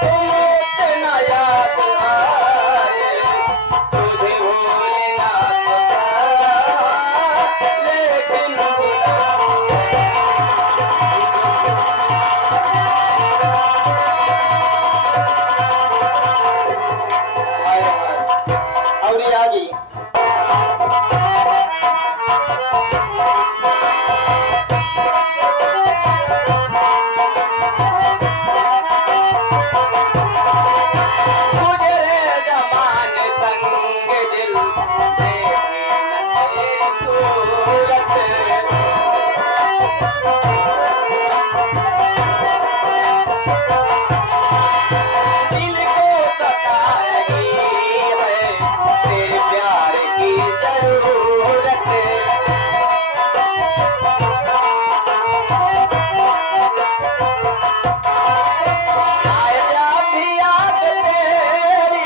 तुम इतना याद आए, तुझे भूलना तो था, लेकिन हाय हाय और ये आ गई। गुजरे जमाने संग दिल देखी न तेरी सूरत, दिल को सताएगी है तेरे प्यार की जरूरत। आए जब भी याद तेरी,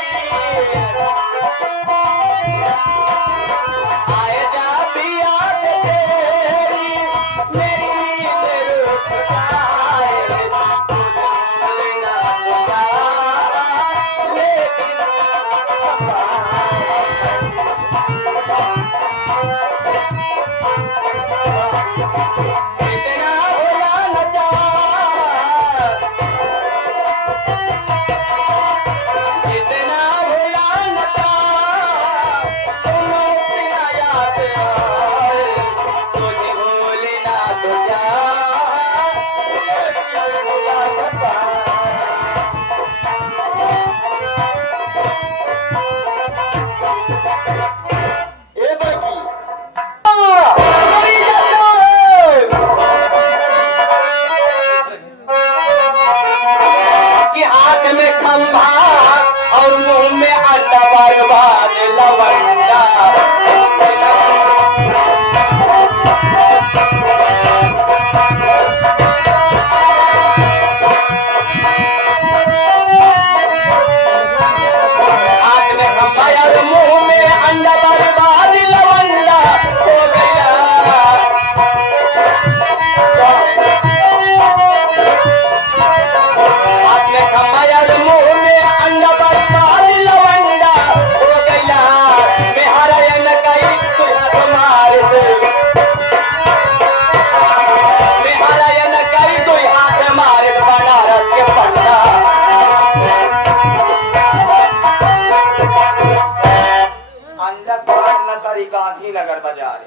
आए जब भी याद तेरी, मेरी नींद रुक जाए, तुझे भूलना तो था, लेकिन इतना भुला न जा, इतना भुला न जा, तुम इतना याद आए, तुझे भूलना तो जा, लेकिन भुला न जा। ए बाकी कभी जाता है कि हाथ में खंभा और मुंह में अंडा बर्बाद लवंडा। हाथ में खंभा और मुंह में अंडा बर्बाद लवंडा हो गया। हाथ में खंभा और मुंह में अंडा बर्बाद लवंडा हो गया। मैं हरायन कई तुझा तुम्हार से, मैं हरायन कई तुझ हाथ मारे बनारस के पंडा। अंदर तो तरीका ही नगर बाजार।